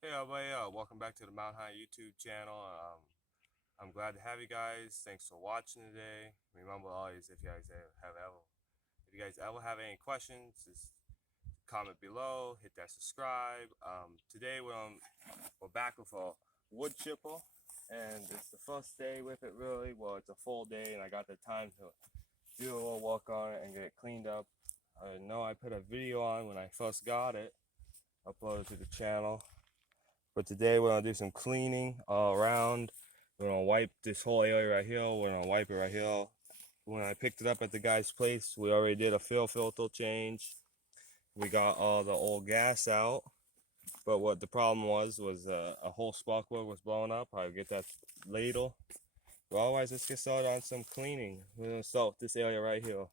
Hey everybody, welcome back to the Mount High YouTube channel. I'm glad to have you guys. Thanks for watching today. Remember always, if you guys ever have any questions, just comment below, hit that subscribe. Today we're back with a wood chipper, and it's the first day with it really. Well, it's a full day, and I got the time to do a little work on it and get it cleaned up. I know I put a video on when I first got it, uploaded to the channel. But today we're gonna do some cleaning all around. We're gonna wipe this whole area right here. We're gonna wipe it right here. When I picked it up at the guy's place, we already did a fill filter change. We got all the old gas out. But what the problem was a whole spark plug was blowing up. I'll get that ladle. But otherwise, let's get started on some cleaning. We're gonna start with this area right here.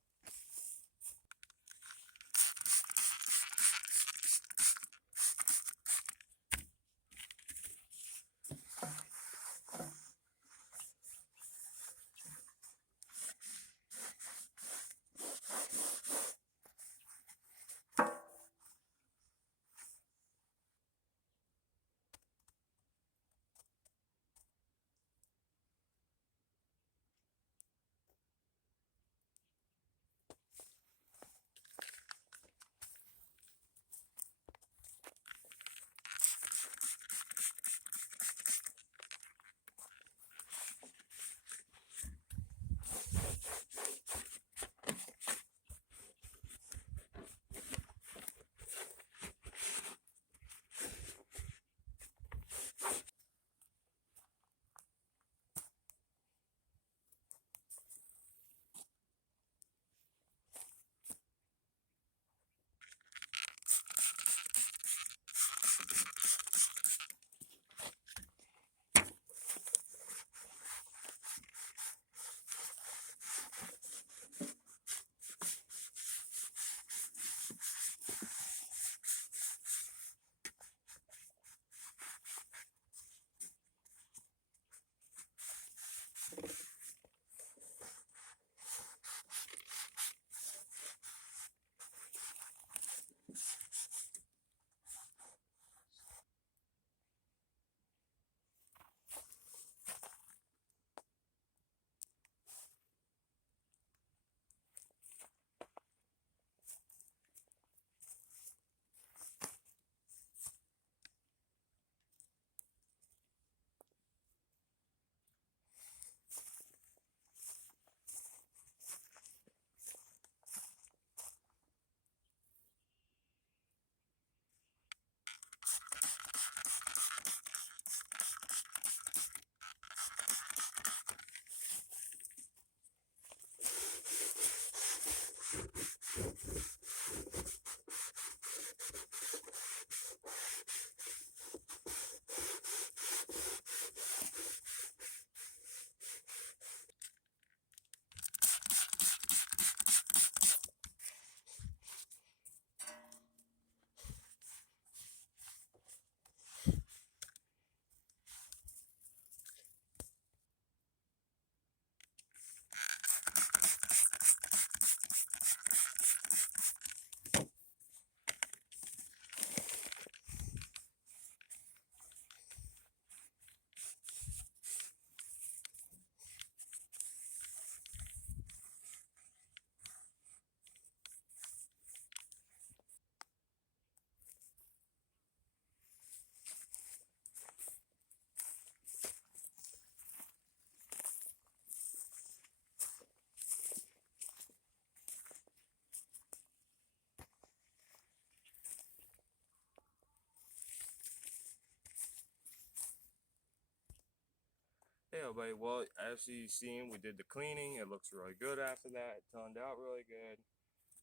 Hey everybody, well, as you've seen, we did the cleaning. It looks really good after that. It turned out really good.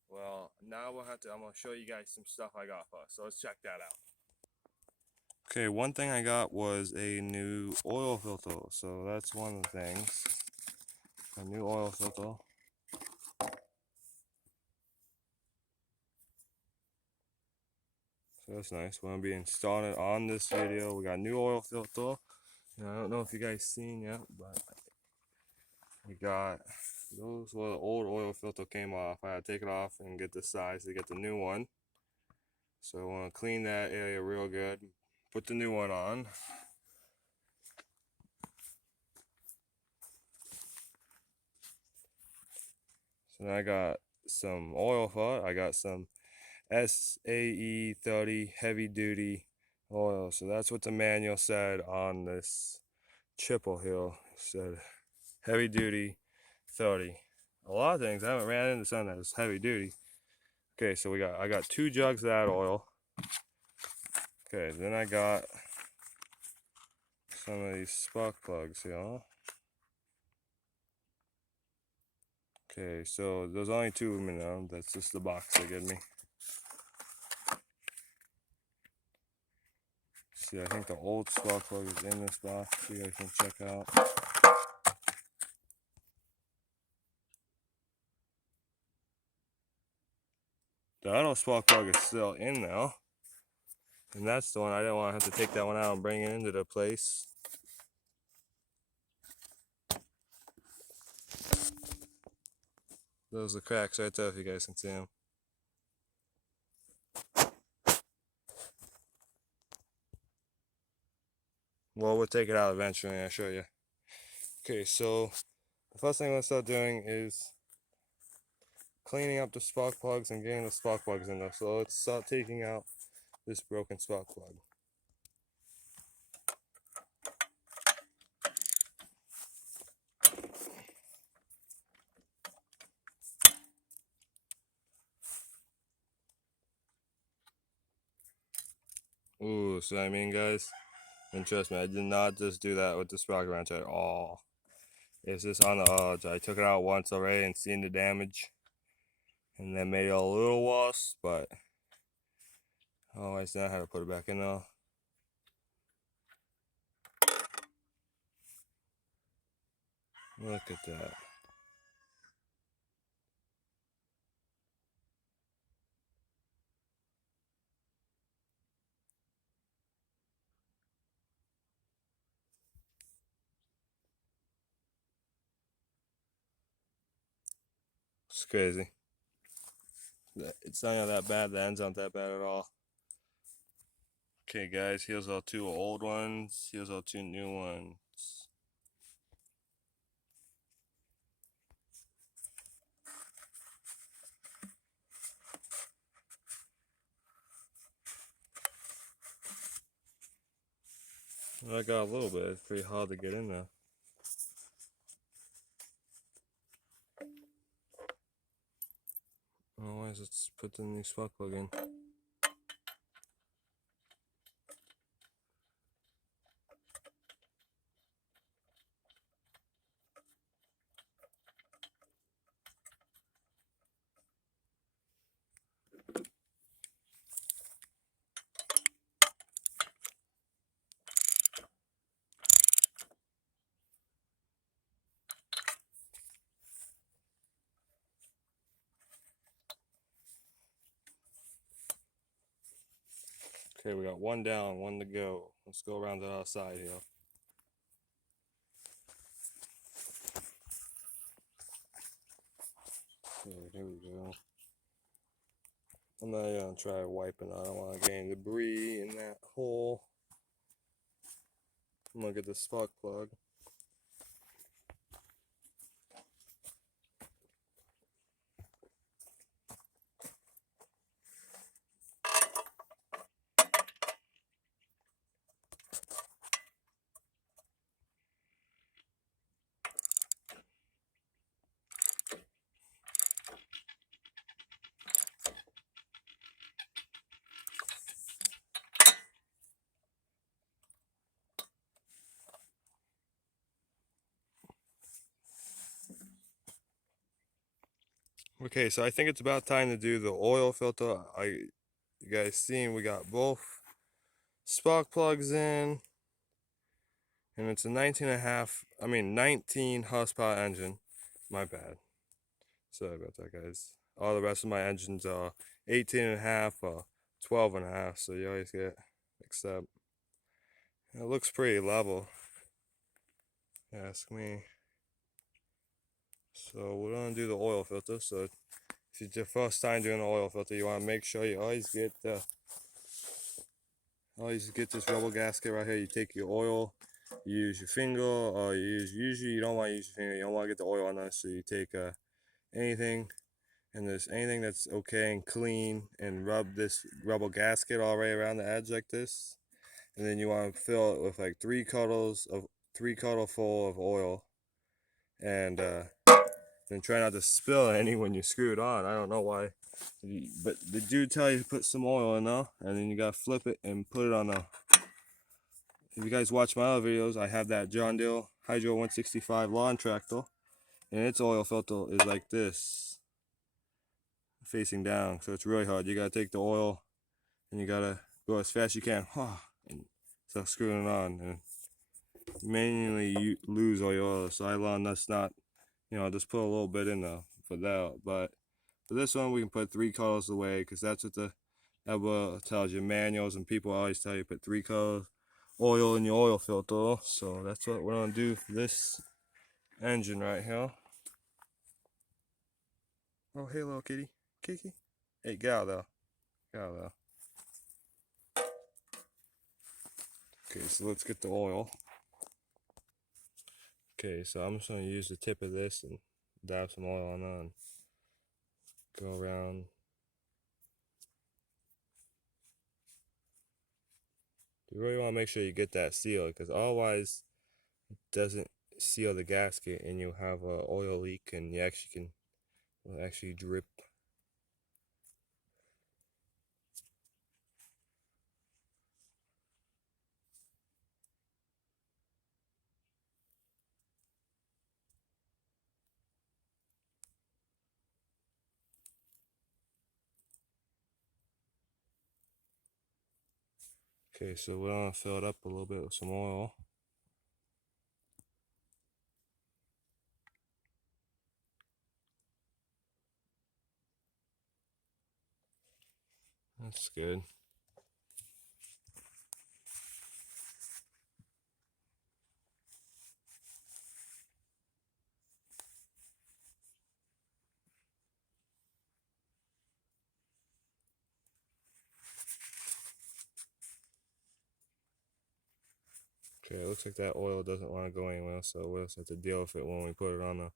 Well, now I'm gonna show you guys some stuff I got first. So let's check that out. Okay, one thing I got was a new oil filter. So that's one of the things. A new oil filter. So that's nice. We're gonna be installing it on this video. We got new oil filter. And I don't know if you guys seen yet, but we got those were the old oil filter came off. I had to take it off and get the size to get the new one. So I want to clean that area real good, put the new one on. So then I got some oil for it. I got some SAE 30 heavy duty oil. So that's what the manual said on this chipper here. It said heavy duty 30. A lot of things I haven't ran into something that's heavy duty. Okay, so I got 2 jugs of that oil. Okay, then I got some of these spark plugs here. Okay, so there's only 2 of them in there. That's just the box they gave me. See, I think the old spark plug is in this box. You guys can check out. The other spark plug is still in there. And that's the one I didn't want to have to take that one out and bring it into the place. Those are the cracks right there if you guys can see them. Well, we'll take it out eventually, I'll show you. Okay, so the first thing I'm going to start doing is cleaning up the spark plugs and getting the spark plugs in there. So let's start taking out this broken spark plug. Ooh, so I mean, guys, and trust me, I did not just do that with the sprocket wrench at all. It's just on the edge. I took it out once already and seen the damage, and then made it a little worse, but always know how to put it back in there. Look at that. It's crazy. It's not that bad. The ends aren't that bad at all. Okay, guys, here's our 2 old ones. Here's our 2 new ones. I got a little bit. It's pretty hard to get in there. Otherwise, let's put the new spark plug in. Okay, we got 1 down, 1 to go. Let's go around to our side here. Okay, there we go. I'm not gonna try wiping. I don't want to get any debris in that hole. I'm gonna get the spark plug. Okay, so I think it's about time to do the oil filter. You guys seen we got both spark plugs in, and it's a 19 horsepower engine. My bad. Sorry about that, guys. All the rest of my engines are 18.5 or 12.5, so you always get mixed up. It looks pretty level, ask me. So we're gonna do the oil filter. So if it's your first time doing the oil filter, you want to make sure you always get the always get this rubber gasket right here. You take your oil, you use your finger, or usually you don't want to use your finger. You don't want to get the oil on us, so you take anything, and there's anything that's okay and clean, and rub this rubber gasket all right around the edge like this. And then you want to fill it with like 3 cuddle full of oil, and then try not to spill any when you screw it on. I don't know why, but they do tell you to put some oil in there, and then you gotta flip it and put it on a. If you guys watch my other videos, I have that John Deere Hydro 165 lawn tractor, and its oil filter is like this, facing down, so it's really hard. You gotta take the oil, and you gotta go as fast as you can, and start screwing it on, and manually you lose all your oil. So I learned that's not, just put a little bit in there for that. But for this one, we can put 3 colors away, because that's what the ever tells you. Manuals and people always tell you put 3 colors oil in your oil filter. So that's what we're gonna do for this engine right here. Oh, hey, little kitty, Kiki. Hey, get out of there. Get out of there. Okay, so let's get the oil. Okay, so I'm just gonna use the tip of this and dab some oil on. Go around. You really want to make sure you get that sealed, because otherwise it doesn't seal the gasket and you'll have a oil leak, and you will actually drip. Okay, so we're gonna fill it up a little bit with some oil. That's good. Okay, it looks like that oil doesn't want to go anywhere, so we'll just have to deal with it when we put it on the.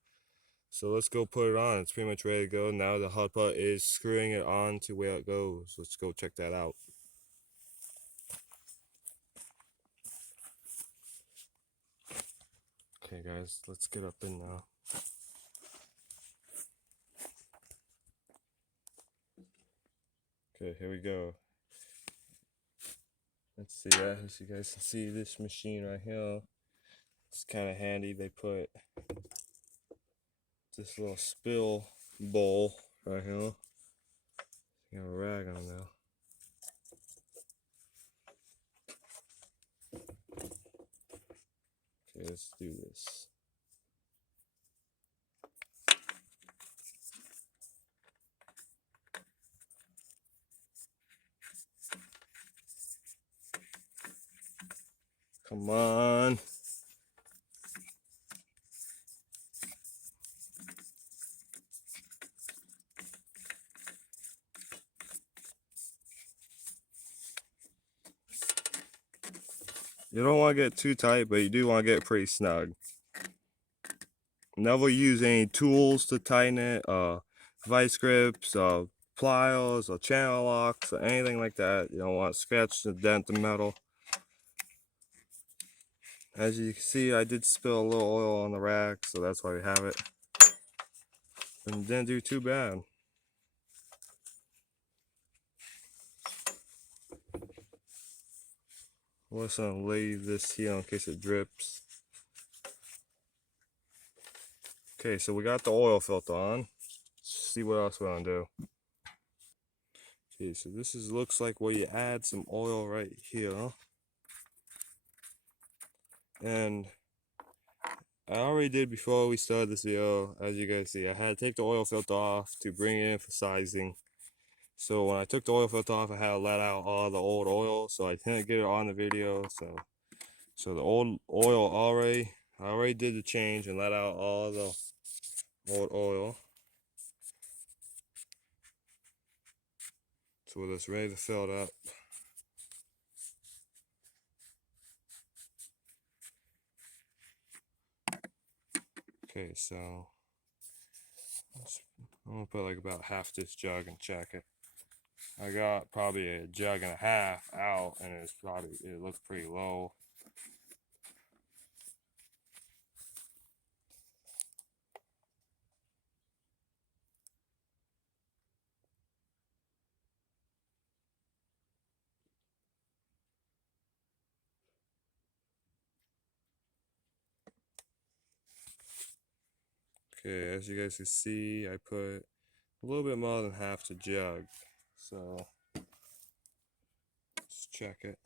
So let's go put it on. It's pretty much ready to go. Now the hard part is screwing it on to where it goes. Let's go check that out. Okay guys, let's get up in now. Okay, here we go. Let's see that, as you guys can see this machine right here. It's kind of handy. They put this little spill bowl right here. You got a rag on now. Okay, let's do this. Come on. You don't want to get too tight, but you do want to get pretty snug. Never use any tools to tighten it, vice grips, pliers, or channel locks, or anything like that. You don't want to scratch and dent the metal. As you can see, I did spill a little oil on the rack, so that's why we have it. And didn't do too bad. I'm just gonna leave this here in case it drips. Okay, so we got the oil filter on. Let's see what else we're gonna do. Okay, so this looks like where you add some oil right here. And I already did before we started this video, as you guys see. I had to take the oil filter off to bring in for sizing. So when I took the oil filter off, I had to let out all the old oil, so I didn't get it on the video. So the old oil I already did the change and let out all the old oil. So we're just ready to fill it up. Okay, so I'm gonna put like about half this jug and check it. I got probably a jug and a half out, and it looks pretty low. Okay, as you guys can see, I put a little bit more than half the jug. So let's check it.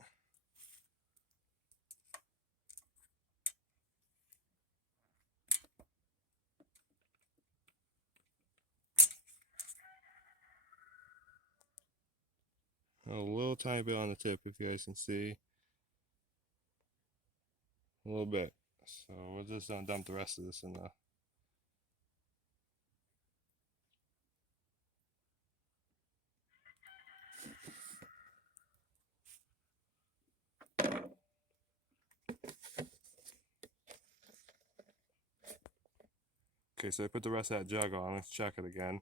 A little tiny bit on the tip, if you guys can see. A little bit. So we're just gonna dump the rest of this in there. Okay, so I put the rest of that jug on. Let's check it again.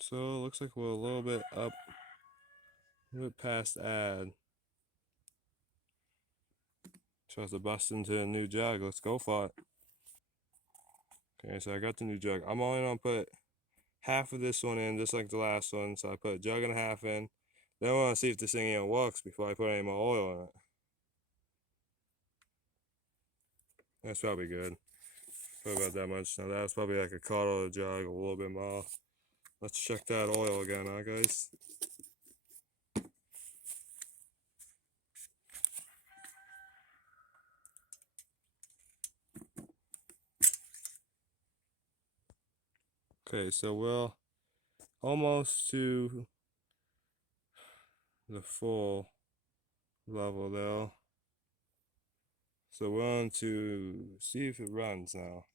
So it looks like we're a little bit up, a little bit past add. Tries to bust into a new jug. Let's go for it. Okay, so I got the new jug. I'm only gonna put half of this one in, just like the last one. So I put a jug and a half in. Then I want to see if this thing even works before I put any more oil in it. That's probably good. Put about that much. Now that's probably like a quarter of the jug, a little bit more. Let's check that oil again, huh, guys? Okay, so we're almost to the full level there. So we're on to see if it runs now.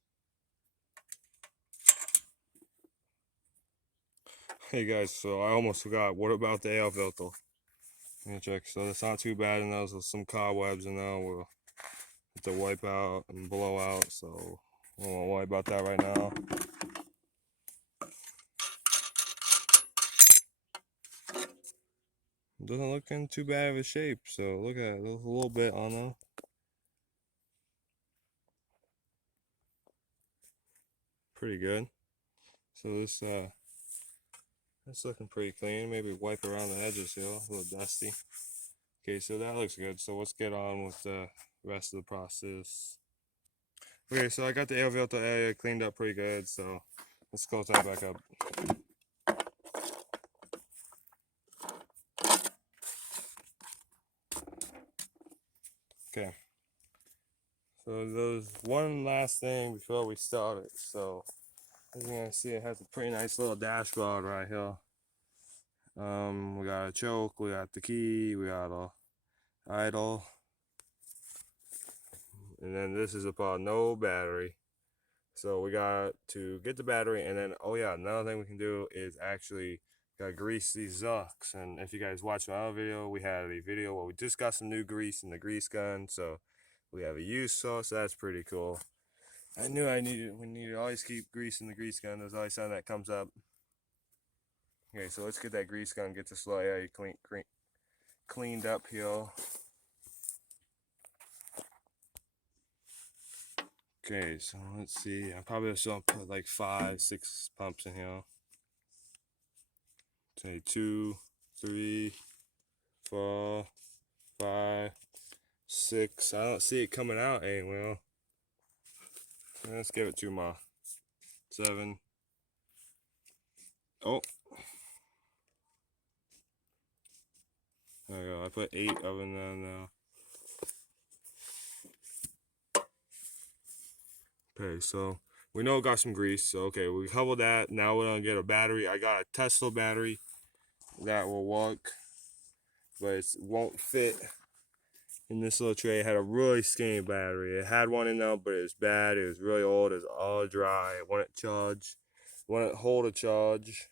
Hey guys, so I almost forgot. What about the air filter? Let me check. So it's not too bad in there. There's some cobwebs in there. We'll have to wipe out and blow out. So I won't worry about that right now. It doesn't look in too bad of a shape. So look at it. There's a little bit on there. Pretty good. So this it's looking pretty clean. Maybe wipe around the edges here. A little dusty. Okay, so that looks good. So let's get on with the rest of the process. Okay, so I got the air filter area cleaned up pretty good. So let's close that back up. Okay. So there's one last thing before we start it. So as you can see, it has a pretty nice little dashboard right here. We got a choke, we got the key, we got a idle, and then this is about no battery. So we got to get the battery, and then oh yeah, another thing we can do is actually got grease these zucks. And if you guys watched my other video, we had a video where we just got some new grease in the grease gun. So we have a use source. So that's pretty cool. I knew we need to always keep grease in the grease gun. There's always something that comes up. Okay, so let's get that grease gun, get this little area cleaned up here. Okay, so let's see. I probably just gonna put like 5, 6 pumps in here. Say 2, 3, 4, 5, 6. I don't see it coming out anywhere. Let's give it 2 more. 7. Oh. There we go. I put 8 of them down now. Okay, so we know it got some grease. So okay, we covered that. Now we're gonna get a battery. I got a Tesla battery that will work, but it won't fit in this little tray. It had a really skinny battery. It had one in there, but it was bad. It was really old. It was all dry. It wouldn't charge. It wouldn't hold a charge.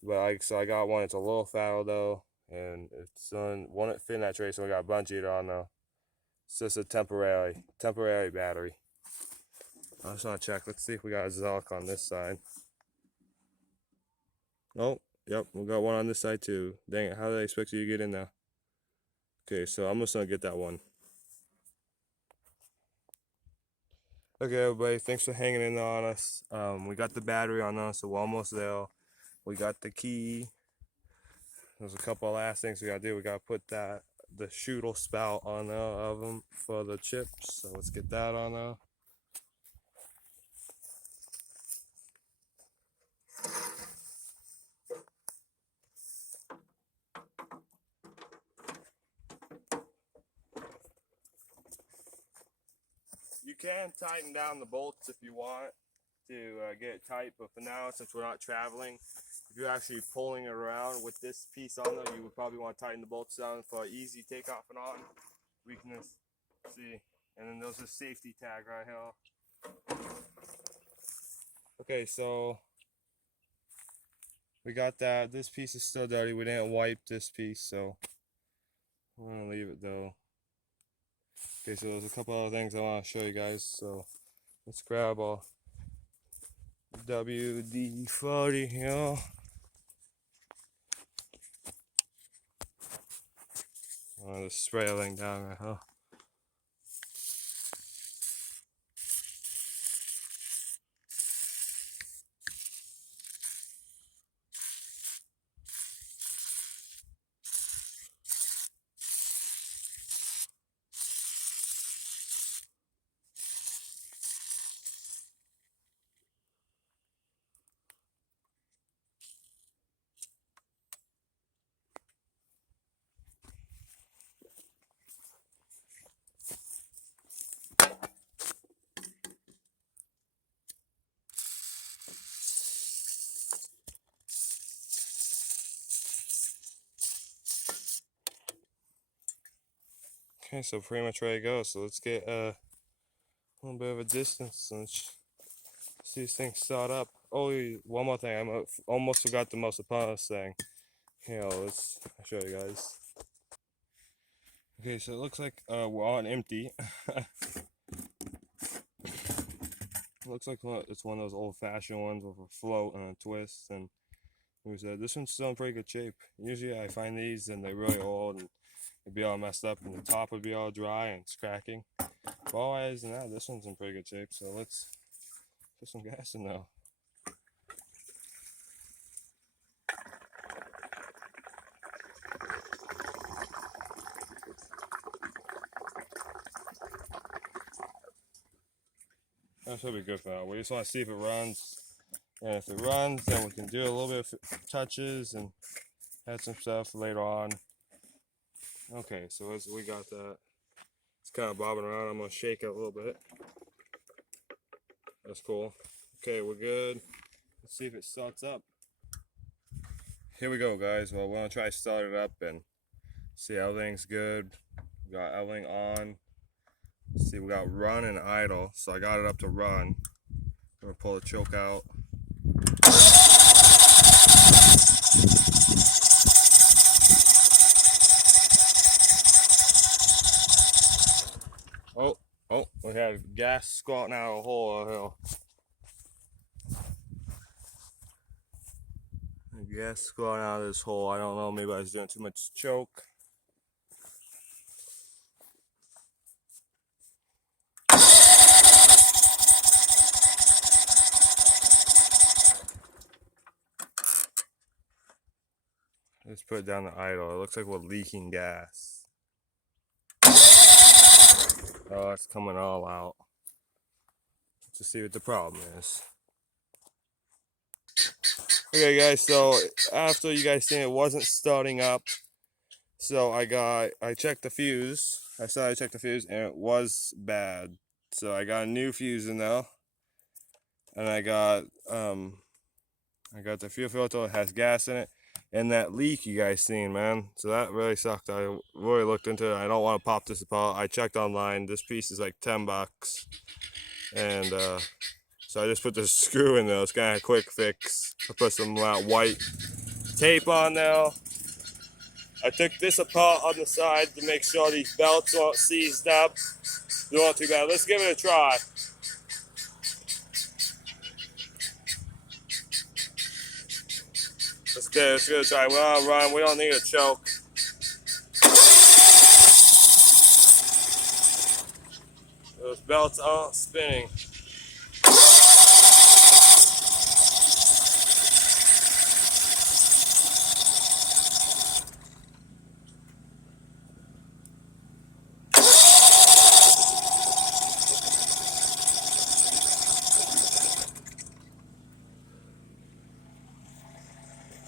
But so I got one. It's a little fatter though. and it's on one fit in that tray, so we got a bunch of it on now. It's just a temporary battery. I just want to check. Let's see if we got a Zelk on this side. Oh, yep, we got one on this side too. Dang it, how did I expect you to get in there? Okay, so I'm just gonna get that one. Okay, everybody, thanks for hanging in on us. We got the battery on us, so we're almost there. We got the key. There's a couple of last things we gotta do. We gotta put the shootle spout on there of them for the chips. So let's get that on there. You can tighten down the bolts if you want to get it tight, but for now, since we're not traveling, if you're actually pulling it around with this piece on there, you would probably want to tighten the bolts down for easy takeoff and on. Weakness, see, and then there's a safety tag right here. Okay, so we got that. This piece is still dirty. We didn't wipe this piece, so I'm gonna leave it though. Okay, so there's a couple other things I want to show you guys. So let's grab a WD-40 here. I'm gonna spray everything down right here. Okay, so pretty much ready to go. So let's get a little bit of a distance and see these things start up. Oh, one more thing. I almost forgot the most important thing. Here, I'll show you guys. Okay, so it looks like we're on empty. Looks like it's one of those old-fashioned ones with a float and a twist. And we said this one's still in pretty good shape. Usually I find these and they're really old and it'd be all messed up and the top would be all dry and it's cracking. But otherwise than that, this one's in pretty good shape. So let's put some gas in now. That should be good for now. We just want to see if it runs. And if it runs, then we can do a little bit of touches and add some stuff later on. Okay, so we got that. It's kind of bobbing around. I'm going to shake it a little bit. That's cool. Okay, we're good. Let's see if it starts up. Here we go, guys. Well, we're going to try to start it up and see everything's good. We got everything on. Let's see, we got run and idle. So I got it up to run. I'm going to pull the choke out. Oh, we had gas squirting out of a hole out here. Gas squirting out of this hole. I don't know, maybe I was doing too much choke. Let's put it down to idle. It looks like we're leaking gas. Oh, it's coming all out. Let's see what the problem is. Okay, guys, so after you guys seen it wasn't starting up, so I checked the fuse. I checked the fuse and it was bad. So I got a new fuse in there. And I got the fuel filter. It has gas in it. And that leak you guys seen, man. So that really sucked. I really looked into it. I don't want to pop this apart. I checked online. This piece is like 10 bucks. And so I just put this screw in there. It's kind of a quick fix. I put some white tape on there. I took this apart on the side to make sure these belts aren't seized up. They're not too bad. Let's give it a try. Let's give it a try. We're on run. We don't need a choke. Those belts aren't spinning.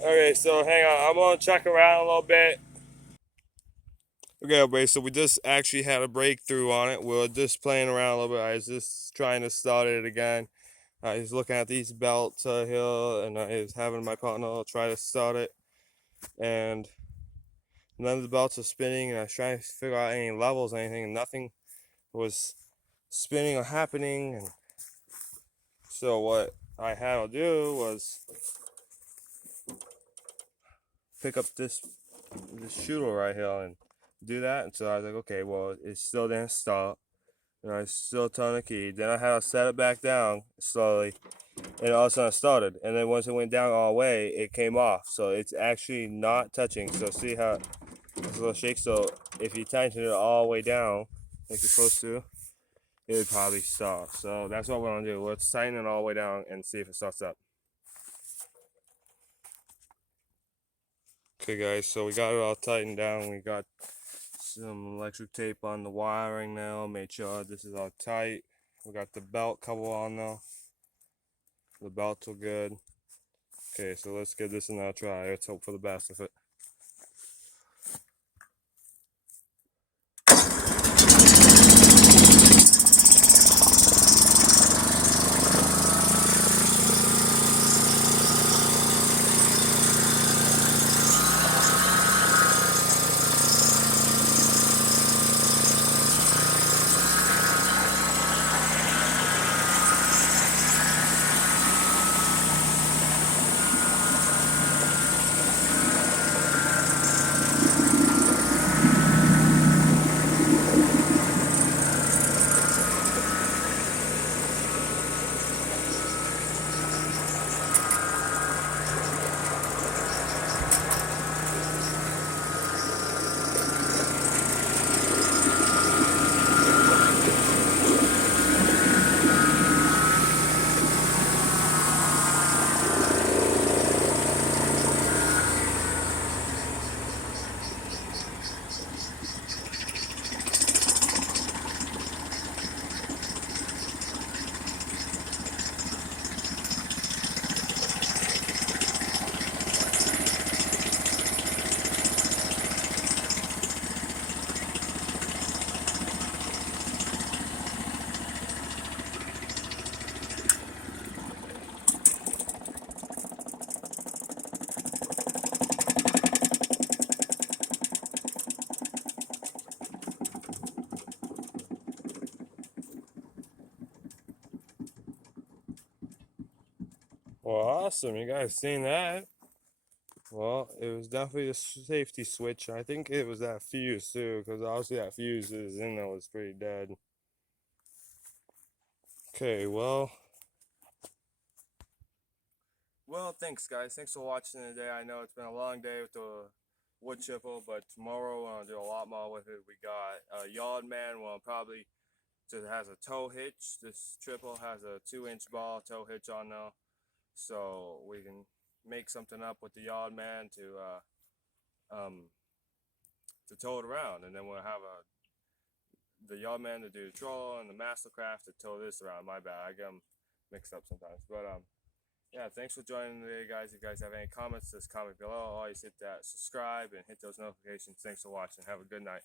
Okay, so hang on. I'm gonna check around a little bit. Okay, everybody. So we just actually had a breakthrough on it. We were just playing around a little bit. I was just trying to start it again. I was looking at these belts here, and I was having my partner try to start it, and none of the belts are spinning. And I was trying to figure out any levels, anything, and nothing was spinning or happening. And so what I had to do was pick up this shooter right here and do that. And so I was like, okay, well, it still didn't start. And I still turn the key. Then I had to set it back down slowly, and all of a sudden it started. And then once it went down all the way, it came off. So it's actually not touching. So see how it's a little shake. So if you tighten it all the way down, like you're supposed to, it would probably start. So that's what we're gonna do. Let's tighten it all the way down and see if it starts up. Okay, guys. So we got it all tightened down. We got some electric tape on the wiring now. Made sure this is all tight. We got the belt cover on now. The belts are good. Okay, so let's give this another try. Let's hope for the best of it. Well, awesome. You guys seen that? Well, it was definitely a safety switch. I think it was that fuse too, because obviously that fuse is in there was pretty dead. Okay, well, thanks guys. Thanks for watching today. I know it's been a long day with the wood chipper, but tomorrow we're gonna do a lot more with it. We got a yard man. Well, probably just has a tow hitch. This triple has a 2-inch ball tow hitch on there, so we can make something up with the yard man to tow it around, and then we'll have the yard man to do the troll and the mastercraft to tow this around. My bad, I get them mixed up sometimes. But yeah, thanks for joining today, guys. If you guys have any comments, just comment below. Always hit that subscribe and hit those notifications. Thanks for watching. Have a good night.